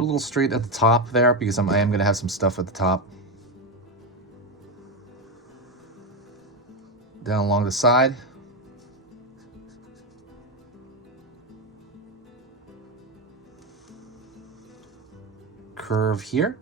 Put a little straight at the top there because I am going to have some stuff at the top. Down along the side. Curve here.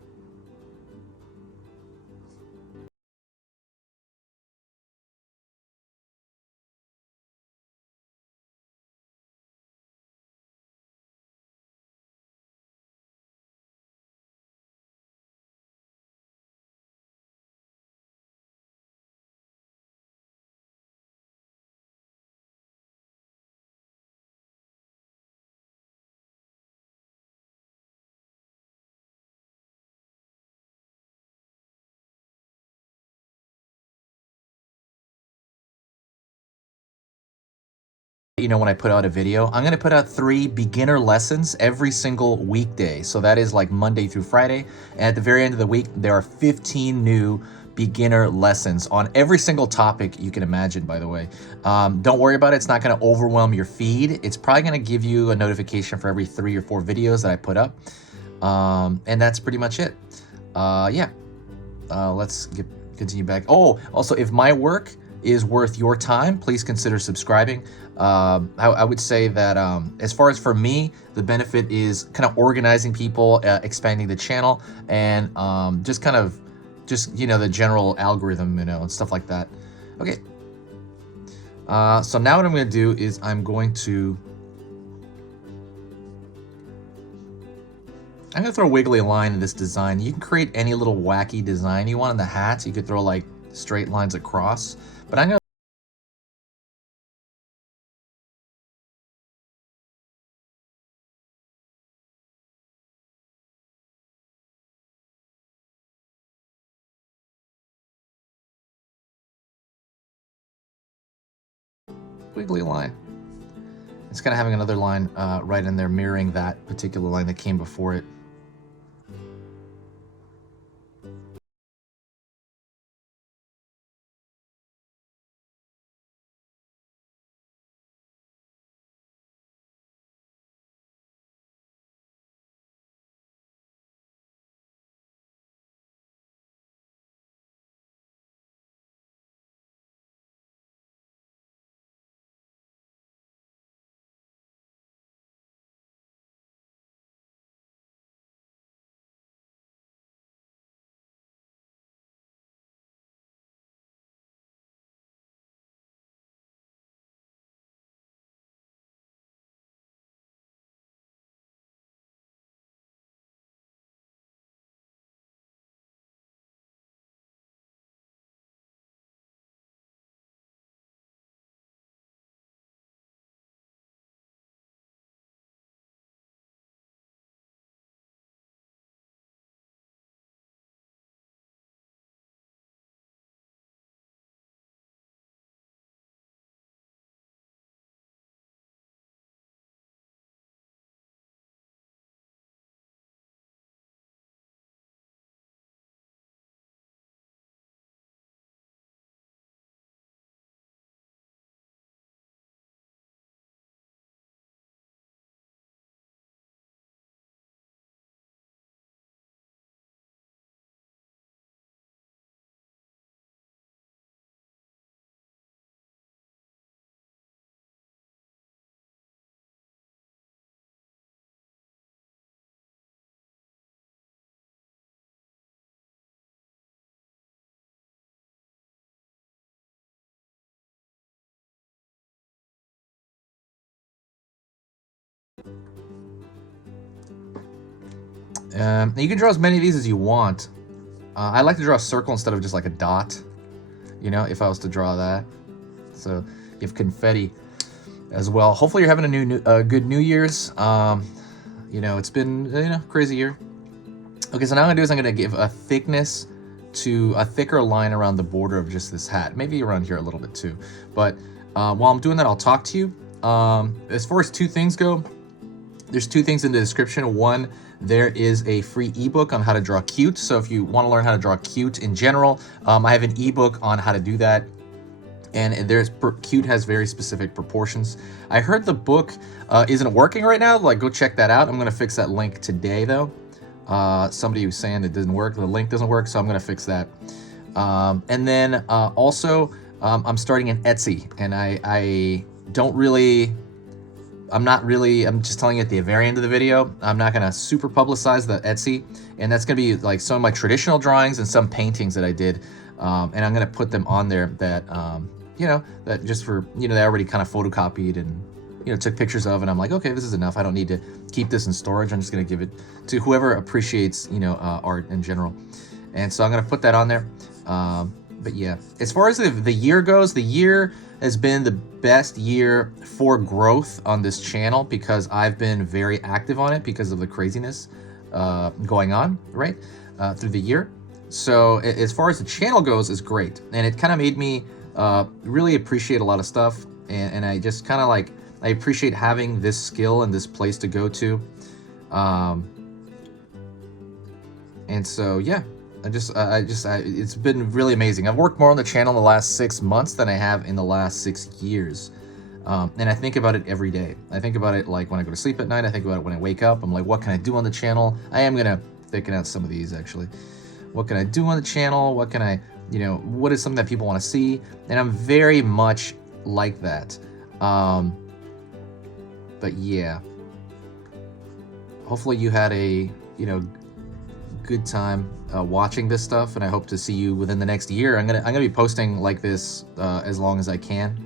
You know, when I put out a video, I'm going to put out 3 beginner lessons every single weekday. So that is like Monday through Friday. And at the very end of the week, there are 15 new beginner lessons on every single topic you can imagine, by the way. Don't worry about it. It's not going to overwhelm your feed. It's probably going to give you a notification for every 3 or 4 videos that I put up. And that's pretty much it. Yeah. Let's continue back. Oh, also, if my work is worth your time, please consider subscribing. I would say that as far as for me, the benefit is kind of organizing people, expanding the channel, and just you know, the general algorithm, you know, and stuff like that. Okay. So now what I'm going to do is I'm going to throw a wiggly line in this design. You can create any little wacky design you want in the hats. You could throw like straight lines across, but I'm going to wiggly line. It's kind of having another line right in there mirroring that particular line that came before it. You can draw as many of these as you want. I like to draw a circle instead of just like a dot, you know, if I was to draw that. So you have confetti as well. Hopefully you're having a good New Year's. You know, it's been, you know, crazy year. Okay, so now what I'm gonna do is I'm gonna give a thickness to a thicker line around the border of just this hat. Maybe around here a little bit too. But while I'm doing that, I'll talk to you. As far as 2 things go, there's 2 things in the description. One, there is a free ebook on how to draw cute. So if you want to learn how to draw cute in general, I have an ebook on how to do that. And cute has very specific proportions. I heard the book isn't working right now. Like, go check that out. I'm going to fix that link today, though. Somebody was saying it didn't work, the link doesn't work, so I'm gonna fix that. And then also, I'm starting an Etsy, and I don't really, I'm just telling you at the very end of the video. I'm not gonna super publicize the Etsy, and that's gonna be like some of my traditional drawings and some paintings that I did, and I'm gonna put them on there that, you know, that just for, you know, they already kind of photocopied and, you know, took pictures of, and I'm like, okay, this is enough. I don't need to keep this in storage. I'm just gonna give it to whoever appreciates, you know, art in general. And so I'm gonna put that on there. But yeah, as far as the year goes, the year has been the best year for growth on this channel because I've been very active on it because of the craziness going on, right, through the year. So as far as the channel goes, it's great. And it kind of made me really appreciate a lot of stuff. And I just kind of like, I appreciate having this skill and this place to go to. And so, yeah. It's been really amazing. I've worked more on the channel in the last 6 months than I have in the last 6 years. And I think about it every day. I think about it like when I go to sleep at night. I think about it when I wake up. I'm like, what can I do on the channel? I am gonna thicken out some of these actually. What can I do on the channel? What can I, you know, what is something that people want to see? And I'm very much like that. But yeah, hopefully you had a, you know, good time watching this stuff, and I hope to see you within the next year. I'm gonna be posting like this as long as I can.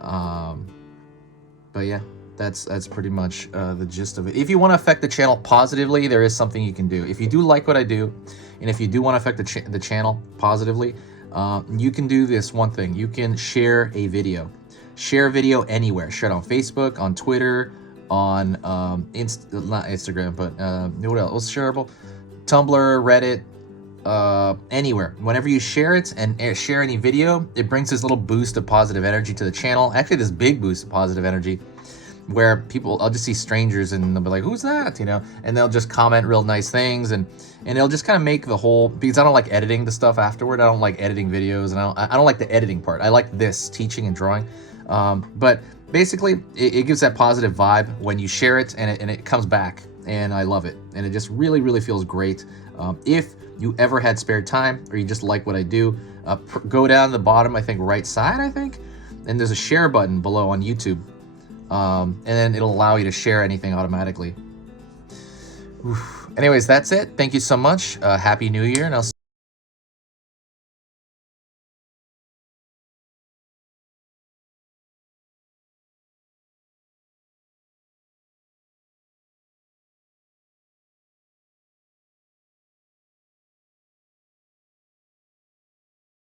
But yeah, that's pretty much the gist of it. If you want to affect the channel positively, there is something you can do. If you do like what I do, and if you do want to affect the channel positively, you can do this one thing. You can share a video. Share a video anywhere. Share it on Facebook, on Twitter, on not Instagram, but what else? What's shareable? Tumblr, Reddit, anywhere. Whenever you share it and share any video, it brings this little boost of positive energy to the channel. Actually, this big boost of positive energy, where people, I'll just see strangers and they'll be like, "Who's that?" You know, and they'll just comment real nice things, and it'll just kind of make the whole, because I don't like editing the stuff afterward. I don't like editing videos, and I don't like the editing part. I like this teaching and drawing, but basically, it gives that positive vibe when you share it, and it comes back, and I love it, and it just really, really feels great. If you ever had spare time, or you just like what I do, go down the bottom, I think right side, and there's a share button below on YouTube, and then it'll allow you to share anything automatically. Anyways, that's it. Thank you so much. Happy New Year, and I'll see